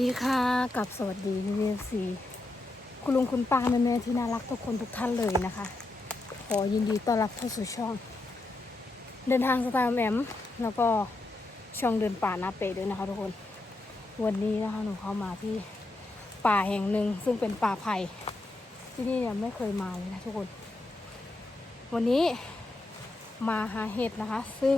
ดีค่ะกับสวัสดีพี่เอฟซีคุณลุงคุณป้าแม่แม่ที่น่ารักทุกคนทุกท่านเลยนะคะ ขอยินดีต้อนรับเข้าสู่ช่อง เดินทางสไตล์แอมแล้วก็ช่องเดินป่านาเปด้วยนะคะทุกคน วันนี้นะคะหนูเข้ามาที่ป่าแห่งหนึ่งซึ่งเป็นป่าไผ่ที่นี่เนี่ยไม่เคยมาเลยนะทุกคน วันนี้มาหาเห็ดนะคะ ซึ่ง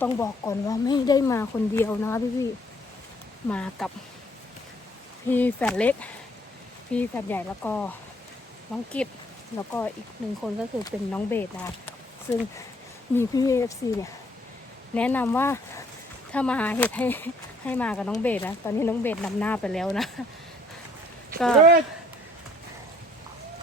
ต้องบอกก่อนว่าไม่ได้มาคนเดียวนะคะพี่พี่ๆมากับ พี่แฝดเล็ก พี่แฝดใหญ่แล้วก็น้องกิจแล้วก็อีกหนึ่งคนก็คือเป็นน้องเบสนะคะซึ่งมีพี่เอฟซีเนี่ยแนะนำว่าถ้ามาหาเห็ดให้ให้มากับน้องเบสนะ ตอนนี้น้องเบสนำหน้าไปแล้วนะ ก็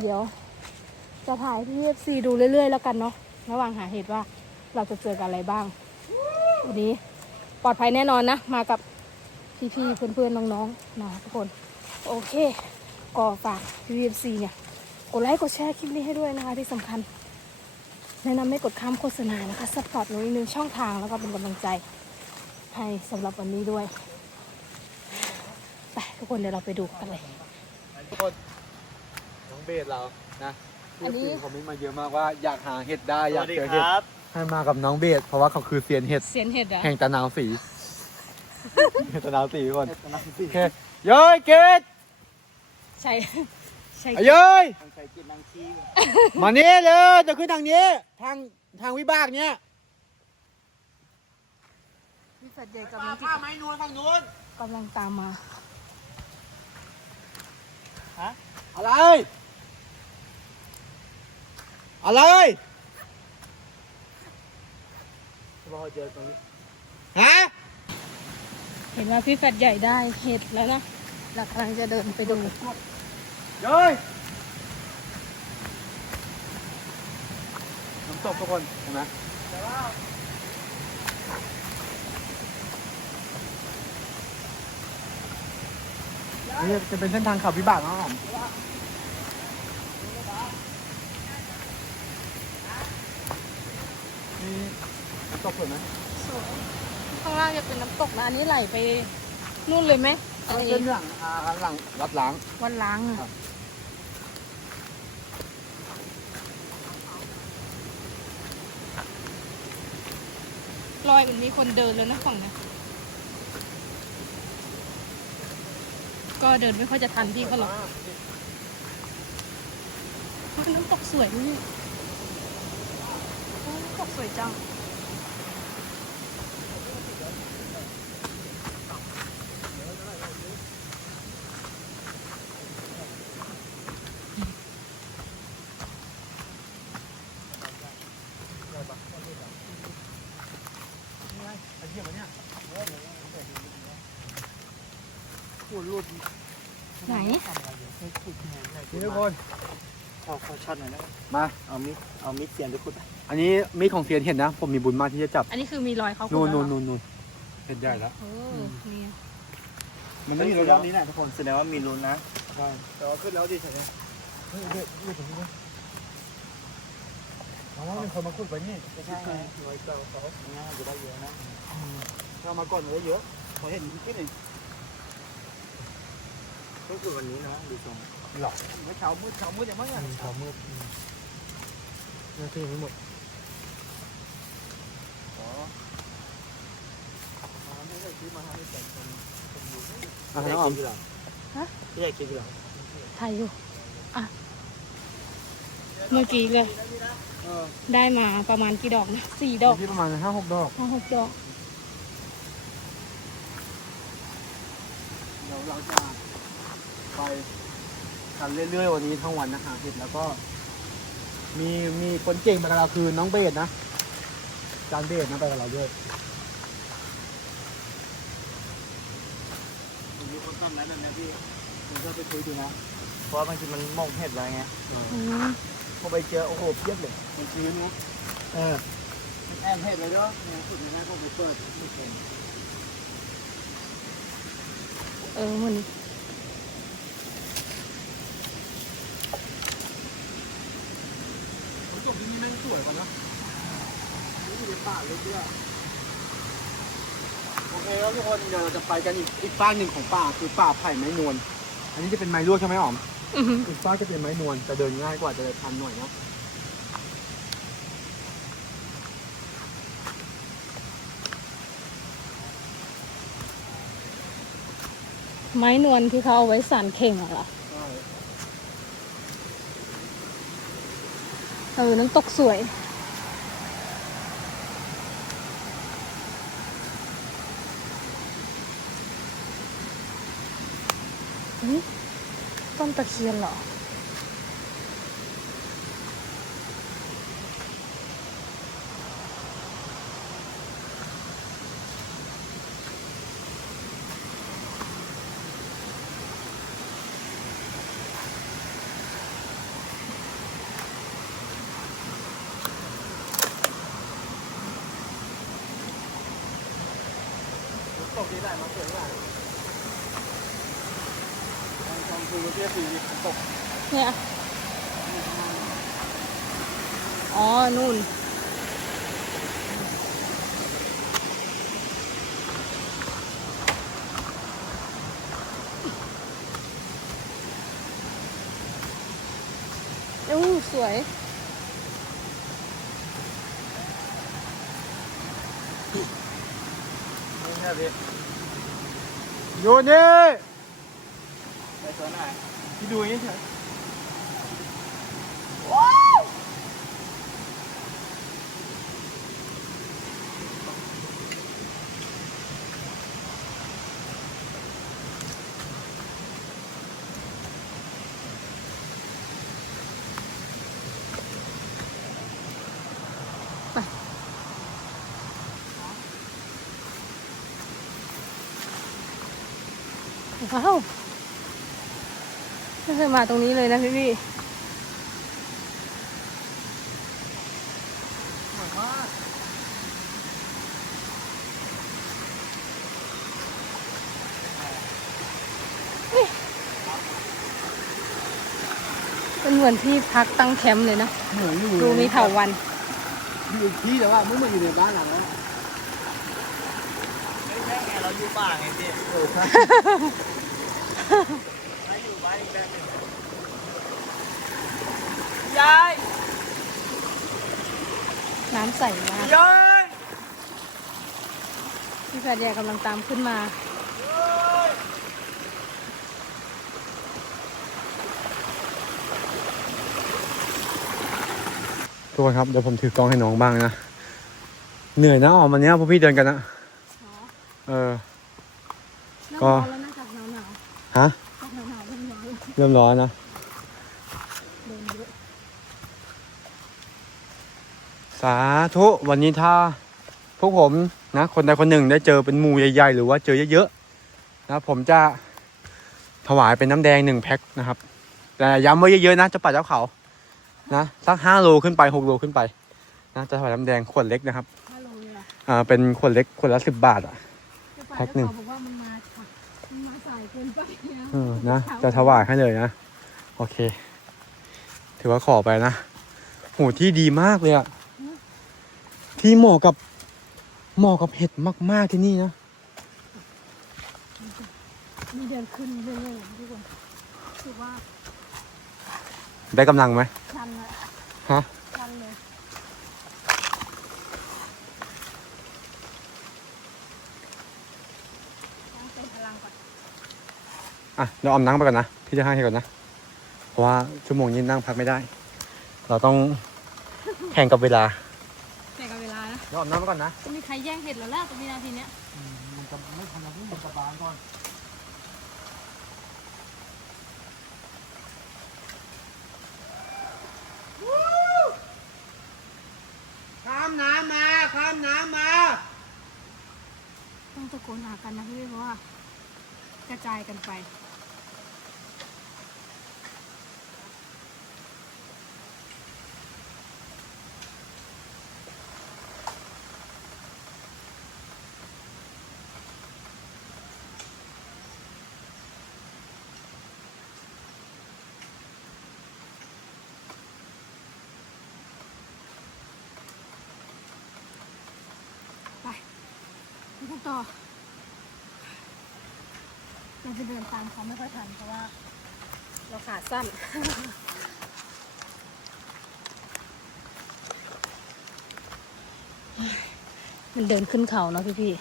เดี๋ยว จะถ่ายพี่เอฟซีดูเรื่อยๆแล้วกันเนาะระหว่างหาเห็ดว่าเราจะเจอกับอะไรบ้าง วันนี้ปลอดภัยแน่นอนนะ มากับ พี่ๆ เพื่อนๆ น้องๆนะทุกคน โอเค ก็ฝาก VFC เนี่ย กดไลค์ กดแชร์คลิปนี้ให้ด้วยนะคะ ที่สำคัญ แนะนำไม่กดข้ามโฆษณานะคะสปอร์ตหนูอีกหนึ่งช่องทางแล้วก็เป็นกำลังใจ ให้สำหรับวันนี้ด้วย ไปทุกคนเดี๋ยวเราไปดูกันเลย ทุกคนน้องเบสเรานะอันนี้พี่คอมเมนต์มาเยอะมากว่าอยากหาเห็ดได้สอยากวัสดีเจอคเห็ดรับให้มากับน้องเบสเพราะว่าเขาคือเซียนเห็ดเสียนเห็ดอะแห่งตะนาวสีเห็ด ตะนาวสีทุกคนโอเคเย้ยเกดใช่ใช่เย้ยใช้กินนางชีมานี่เลยจะขึ้นทางนี้ ทางทางวิบากเนี้ยพี่แฟดใหญ่กับน้องกิข้าไม้นู้นทางนู้นกำลังตามมาฮะอะไร อะไรรอเจอตรงนี้ฮะ เห็นว่าพี่แฟดใหญ่ได้เห็ดแล้วนะเรากำลังจะเดินไปดูเย้ยน้ำตกทุกคนเห็นไหมนี่จะเป็นเส้นทางขับวิบากนะผมนี่น้ำตกสวยไหมสวย ข้างล่างจะเป็นน้ำตกนะอันนี้ไหลไปนู่นเลยไหมเส้นหลังอ่าหลังวัดล้างวันล้างครัอะบรอยมันมีคนเดินแล้วนะฝั่งเนี้ยก็เดินไม่ค่อยจะทันพี่เขาหรอก น้ำตกสวยนี่โอ้น้ำตกสวยจัง ไอ้เหี้ยวะเนี่ย ขูดรูดไหนนี่ทุกคนขอขอช็อตหน่อยนะมา เอามิดเอามิดเสียนไปขุดไปอันนี้มีดของเซียนเห็นนะ ผมมีบุญมากที่จะจับอันนี้คือมีรอยเขานู่นขุนู่ดนแล้วเหรอนู่นนู่นเห็นใหญ่แล้ว โอ้นี่มันไม่ไม่มีมีรรถถรแล้อวบนี้นะทุกคนแสดงว่ามีลุ้นนะใช่แต่ว่าขึ้นแล้วดิใช่ไหมเฮ้ยเฮ้ยเฮ้ยตรงนี้นะเพราะว่ามีคนมาขุดไปนี่ไม่ใช่ไงรอยเก่าเขาเนี่ยจะได้เยอะนะถ้ามาก่อนมันได้เยอะพอเห็นที่หนึ่ง ก็คือวันนี้เนาะดูตรงหลอกเมื่อเช้ามืดเช้ามืดอย่างมั้งอะขอมืดน่าจะยังไม่หมดอ๋อมาไม่ได้ซื้อมาให้แต่คนคนดูอะน้องออมพี่ใหญ่คิดเหรอถ่ายอยู่อะเมื่อกี้เลยเออได้มาประมาณกี่ดอกนะสี่ดอกที่ประมาณห้าหกดอกห้าหกดอก เดี๋ยวเราจะไป กันเรื่อยๆวันนี้ทั้งวันนะหาเห็ดแล้วก็ มีมีคนเก่งมากับเราคือน้องเบสนะจานเบสนะไปกับเราด้วยผมมีคนต้มนั้นนะพี่ผมก็ไปคุยดูนะเพราะว่าบางทีมันมองเห็ดอะไรไงอืมพอไปเจอโอ้โหเพียบเลยมันชื้นเนาะเออมันแอบเห็ดเลยเนาะเนี่ยสุดเลยนะพวกไปเปิดไม่เป็นเออมัน จบที่นี่แม่ง สวยกว่านะนี่อยู่ในป่าเลยด้วยโอ้โอเคแล้วทุกคนเดี๋ยวเราจะไปกันอีกอีกฝ้ากหนึ่งของป่าคือป่าไผ่ไม้นวลอันนี้จะเป็นไม้ลวกใช่ไหมอ๋อมอือหืออีกฝ้ากจะเป็นไม้นวลจะเดินง่ายกว่าจะเดินทันหน่อยนะไม้นวลที่เขาเอาไว้สานเข่งอะเหรอ ใช่ เออ น้ำตกสวย ต้นตะเคียนเหรอ ตกที่ไหนมาเกิดที่ไหนทำคือเทียสีตกเนี่ยอ๋อ นู่น อู้สวย นี่เนี่ยพี่ อยู่นี่ไปตัวไหนที่ดูนี่เฉย ว้าวไม่เคยมาตรงนี้เลยนะพี่พี่สวยมากเป็นเหมือนที่พักตั้งแคมป์เลยนะเหมือนอยู่ดูมีเถาวันอยู่อีกที่แต่ว่าไม่เหมือนอยู่ในบ้านหลังนั้นไม่ใช่ไงเราอยู่ป่าไงพี่เออใช่ถ้าอ ยู่บ้านอีกแบบหนึงยายน้ำใสมากยายพี่แฟดแยกกำลังตามขึ้นมา ทุกคนครับเดี๋ยวผมถือกล้องให้น้องบ้างนะ เหนื่อยนะออกมาเนี้ยพวกพี่เดินกันนะ เออ ก็แฮะๆจากหนาวหนาวๆเริ่มร้อนแล้วเริ่มร้อนนะเดินเยอะสาธุวันนี้ถ้าพวกผมนะ คนใดคนหนึ่งได้เจอเป็นหมูใหญ่ๆ หรือว่าเจอเยอะๆนะผมจะถวายเป็นน้ำแดงหนึ่งแพ็คนะครับ แต่ย้ำไว้เยอะๆนะเจ้าป่าเจ้าเขานะสักห้าโลขึ้นไปหกโลขึ้นไปนะจะถวายน้ำแดงขวดเล็กนะครับฮัลโหลเลยเหรออ่าเป็นขวดเล็กขวดละสิบบาทอะเจ้าป่าแพ็คหนึ่งเจ้าเขาบอกว่ามันมาค่ะมันมาสายเกินไปนะ เออนะ จะถวายให้เลยนะ โอเค ถือว่าขอไปนะโหที่ดีมากเลยอะที่เหมาะกับเหมาะกับเห็ดมาก ๆ ที่นี่นะมีเดินขึ้นเรื่อยๆทุกคนคือว่า ได้กำลังไหมชันอะฮะชันเลยต้องเป็นพลังก่อน อะเราเอานั่งไปก่อนนะพี่จะให้ให้ก่อนนะเพราะว่าชั่วโมงนี้นั่งพักไม่ได้ เราต้องแข่งกับเวลาแข่งกับเวลานะเราเอานั่งไปก่อนนะจะมีใครแย่งเห็ดเราแล้วตรงวินาทีเนี้ยมันจะไม่ทันเราเพิ่งสบายก่อนข้ามน้ำมาข้ามน้ำมาต้องตะโกนหากันนะพี่เพราะว่ากระจายกันไป ต่อเราจะเดินตามเขาไม่ค่อยทันเพราะว่า เราขาสั้น มันเดินขึ้นเขาเนาะพี่พี่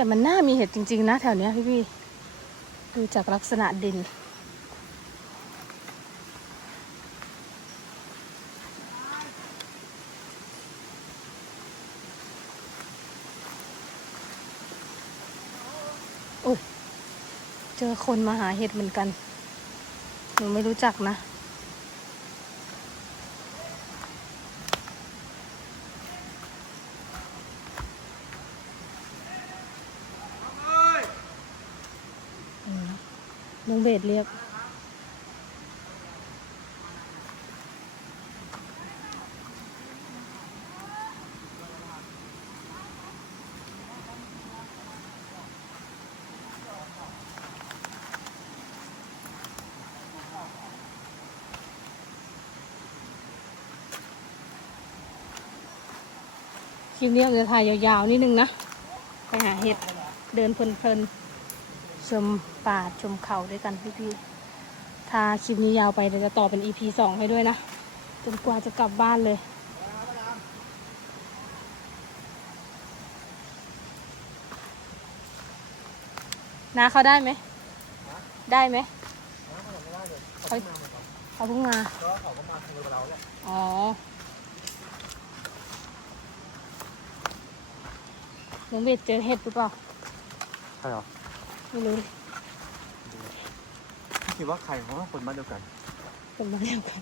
แต่มันน่ามีเห็ดจริง ๆ นะแถวเนี้ยพี่พี่ดูจากลักษณะดิน โอ้ย เจอคนมาหาเห็ดเหมือนกัน หนูไม่รู้จักนะ อืมลุง เบสเรียก คลิปนี้เราจะถ่ายยาวๆนิดนึงนะ ไปหาเห็ดเดินเพลินๆ ชมป่าชมเขาด้วยกันพี่ๆถ้าคลิปนี้ยาวไปเดี๋ยวจะต่อเป็น EP สองให้ด้วยนะจนกว่าจะกลับบ้านเลย นาเขาได้ไหม ได้ไหมเขาเขาเพิ่งมาก็เขาก็มาทางกับเราแหละอ๋อลุงเบสเจอเห็ดหรือเปล่า ใช่หรอ ไม่รู้คิดว่าใครเพราะว่าคนบ้านเดียวกันเป็นมาเรียกกัน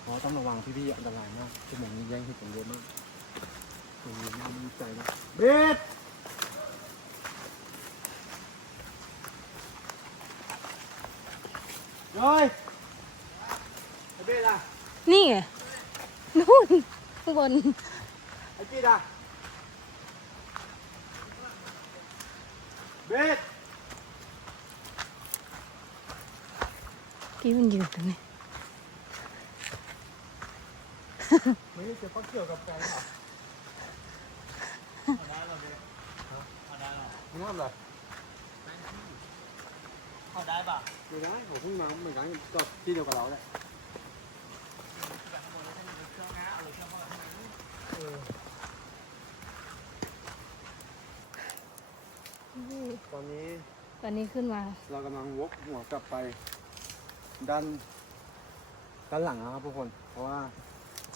เพราะต้องระวังพี่ๆอันตรายมากชั่วโมงนี้แย่งเห็ดกันเยอะมากตรงนี้น่ามีใจนะเบสโย้ยไอ้เบสอะนี่ไงนู่นข้างบน ไอ้จีดอะเบส พี่มันยืนตรงนี้ไม่ได้เจอข้อเกี่ยวกับแฟนเหรอไม่ทำอะไรเขาได้ป่ะไม่ได้ผมเพิ่งมาเหมือนกันก็ที่เดียวกับเราแหละ ตอนนี้ตอนนี้ขึ้นมา เรากำลังวกหัวกลับไปด้านด้านหลังนะครับทุกคน เพราะว่า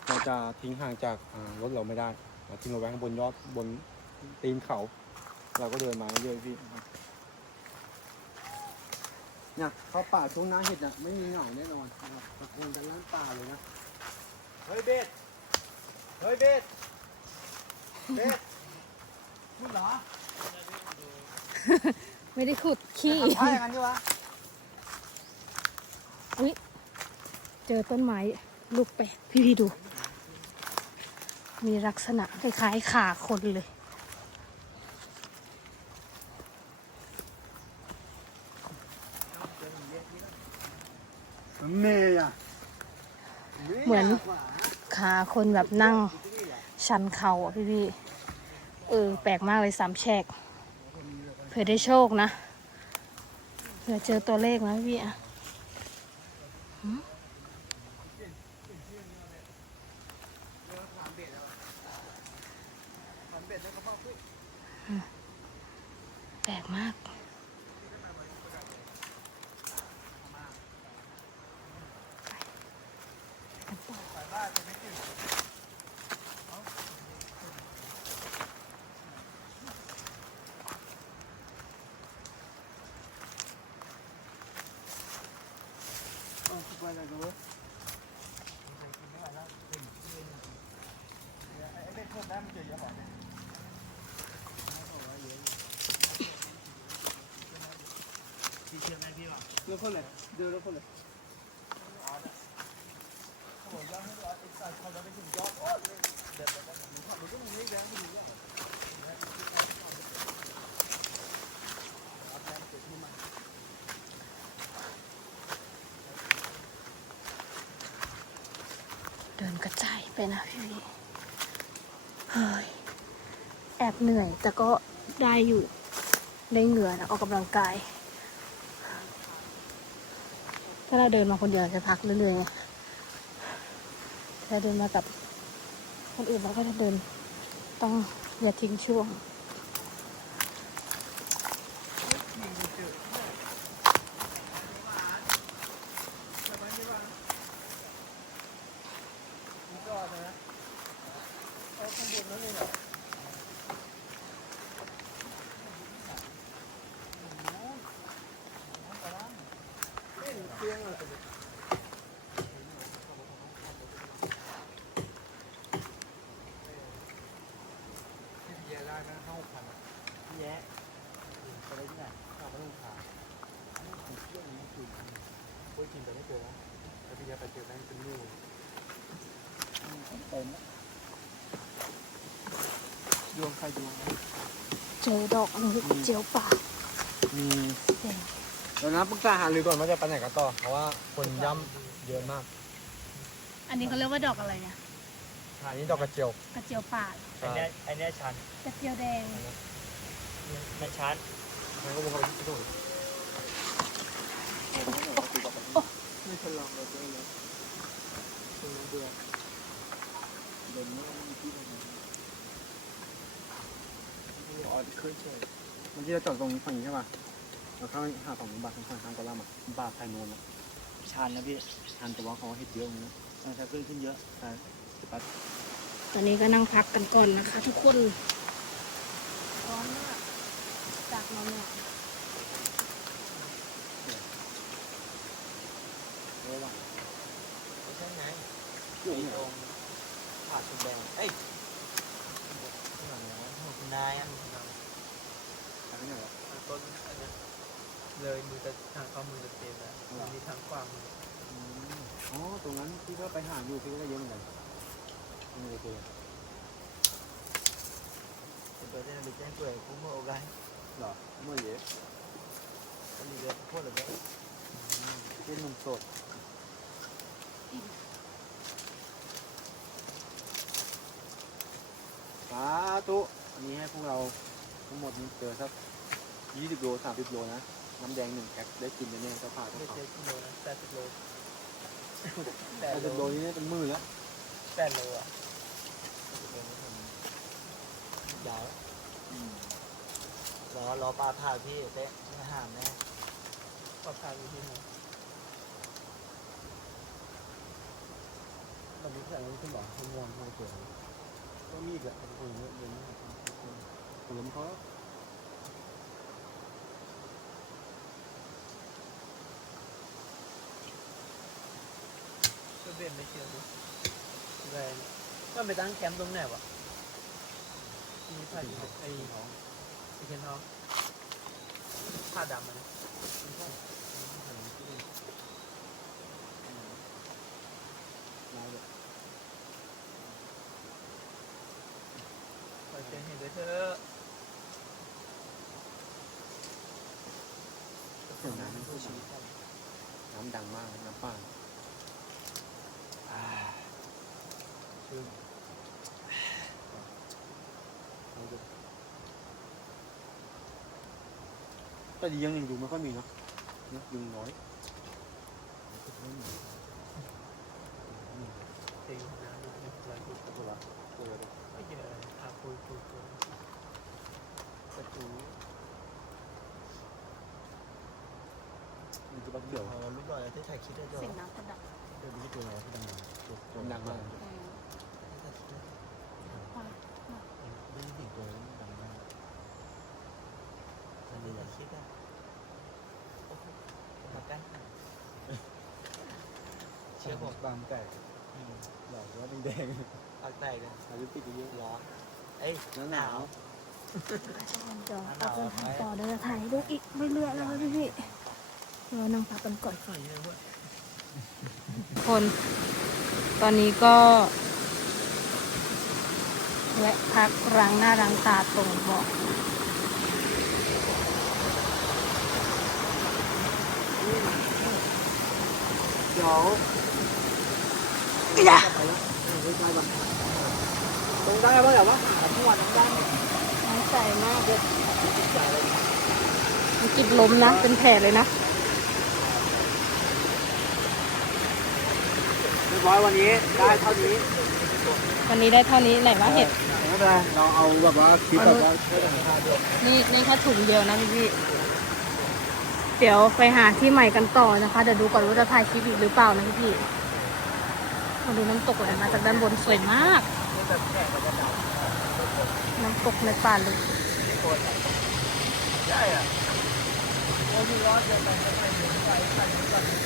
เราจะทิ้งห่างจากอ่ารถเราไม่ได้เราทิ้งเราไว้ข้างบนยอดบนตีนเขา เราก็เดินมาเรื่อยๆพี่นะครับเนี่ยเข้าป่าช่วงหน้าเห็ดน่ะไม่มีเหงาแน่นอนนะครับตะโกนทั้งนั้นป่าเลยนะเฮ้ยเบสเฮ้ยเบสเบสพูดเหรอ ไม่ได้ขุดขี้ทำท่าอย่างนั้นดิวะอุ๊ยเจอต้นไม้ลูกแปลกพี่พี่ดู มีลักษณะคล้ายๆขาคนเลย เมย์อะเหมือนขาคนแบบนั่งชันเข่าอะพี่พี่เออ แปลกมากเลยสามแฉก เผื่อได้โชคนะเผื่อเจอตัวเลขนะพี่อะ ไปเดูไอ้เบสพูดได้มันเจอเยอะหรอพี่เชื่อไหมพี่ว่าเรื่องคนเลยเดินเรื่องคนเลย โอ้ยยังไม่ร้อยไอ้สายเขาจะไปถึงยอดโอ้ยเดี๋ยวเดี๋ยวเดี๋ยวผมขับรถก็มึงไม่แรงไม่ถึงยอด ไปนะพี่วีเฮ้ยแอบเหนื่อย แต่ก็ได้อยู่ได้เหงื่อนะออกกำลังกาย ถ้าเราเดินมาคนเดียวจะพักเรื่อยๆไงถ้าเดินมากับคนอื่นเราก็จะเดินต้องอย่าทิ้งช่วง แย่ได้นะเข้าพันแย่ไปได้ที่ไหนเข้าไปลงขาเที่ยวนี้คือโอ้ยกินไปไม่เจอแล้วแต่พี่แย่ไปเจอได้เป็นลูกเต็มดวงใครดวงเจอดอกอันนี้เจียวป่ามีแดงเดี๋ยวนะปรึกษาหารือก่อนว่าจะไปไหนกันต่อ เพราะว่าคนย่ำเยอะมากอันนี้เขาเรียกว่าดอกอะไรเนี่ย อันนี้ดอกกระเจียวกระเจียวป่าไอเนี้ยไอเนี้ยชันกระเจียวแดงไม่ชันมันก็มุกเขาไปที่นู่นไม่ทดลองเลยเลยตัวเดือดเดินไม่มีที่ทำงานออดขึ้นเฉยเมื่อกี้เราจอดตรงฝั่งนี้ใช่ป่ะ เราเข้าหาฝั่งนู้นบาททางฝั่งทางกอล่ามาบาทไทยโนนอะชันนะพี่ทันแต่ว่าเขาเห็ดเยอะตรงนี้มันจะขึ้นขึ้นเยอะใช่ตอนนี้ก็นั่งพักกันก่อนนะคะ ทุกคนร้อนมากจากนอนหนาวเยอะว่ะไม่ใช่ไงอยู่ตรงผาชุมแดงเอ้ยข้างหลังนะหัวคุณนายอะทางนี้เหรอต้นอันเนี้ย เลยมือจะทางเข้ามือจะเต็มแล้วมันมีทางกว้างมืออืมอ๋อตรงนั้นพี่ก็ไปหาอยู่พี่ก็ได้เยอะเหมือนกันไม่ได้เจอเป็นตัวที่เราไปแจ้งเกิดคุ้มโอกาสเหรอเมื่อเยอะมันมีเยอะโคตรเลยเป็นหนุ่มโสดสาธุอันนี้ให้พวกเราทั้งหมดนี้เจอสักยี่สิบโลสามสิบโลนะ น้ำแดงหนึ่งแพ็คได้กินแน่ๆก็ผ่านพวไม่กเขาใช่กิโลนะแปดสิบโลแปแต่ดสิบโลโลนี้เนี่ยเป็นหมื่นแล้วแปดโลอะแปดสิบโลนี่ผมยาวรอรอปลาผ่าพี่เต๊ะไม่ห่ามแน่ปลาผ่าอยู่ที่ไหนตอนนี้แค่นั้นขึ้นหรอขมวนมาเกิดก็มีอีกอะเป็นคนเยอะเยอะมากผมล้มเขา เบ็ดไม่เชื่อดิแรงมันไปตั้งแคมป์ตรงไหนวะมีผ้าไอ้ทองไอ้เคนท้องผ้าดำมันลยแบบคอยเจนเห็นด้วยเถอะน้ำดังมากน้ำป่า ชื่นแต่ดียังยังดูไม่ค่อยมีเนาะนะยุงน้อยเต็งน้ำดูเป็นลายกุดตัวละตัวละไม่เยอะทาปุยปุยปุยประตูมันจะบักเดี่ยวเอาลูกบอลที่ถ่ายคลิปได้ด้วยเสียงน้ำกระดับ เดี๋ยวนี้ตัวที่ดังตัวตัวดังมากไม่ได้ดิ่งตัวดังมากมันมีแต่คลิปอะโอ้โหมากันเชื่อผมบางแตกหลอกว่าแดงปากแตกเลยๆอายุติดเยอะร้อนเอ้ยแล้วหนาวเดี๋ยวเราจะทำต่อเดี๋ยวถ่ายให้ดูอีกเรื่อยๆนะคะพี่พี่เรานั่งพักกันก่อน คน ตอนนี้ก็แวะพักล้างหน้าล้างตาตรงเบาะเดี๋ยวอย่าต้องได้บ้างแต่ว่าหาทั้งวันต้องได้ไมน้ำใสมากเลยมันกินล้มนะ เป็นแผลเลยนะ รียบร้อยวันนี้ได้เท่านี้วันนี้ได้เท่านี้ไหนว่าเห็ด ไม่เป็นไรเราเอาแบบว่าคลิปแบบว่าช่วยกันฆ่าด้วยนี่นี่แค่ถุงเดียวนะพี่พี่เดี๋ยวไปหาที่ใหม่กันต่อนะคะ เดี๋ยวดูก่อนว่าจะถ่ายคลิปอีกหรือเปล่านะพี่พี่มาดูน้ำตกไหลมาจากด้านบนสวยมาก น้ำตกในป่าลึก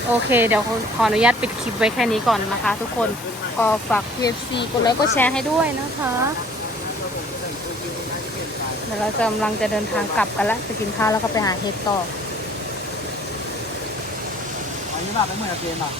โอเค เดี๋ยวขออนุญาตปิดคลิปไว้แค่นี้ก่อนนะคะ ทุกคนก็ฝาก PFC กดไลค์กดแชร์ให้ด้วยนะคะเดี๋ยวเรากำลังจะเดินทางกลับกันแล้วไปกินข้าวแล้วก็ไปหาเห็ดต่ออันนี้แบบไม่เหมือนกับเกมอะ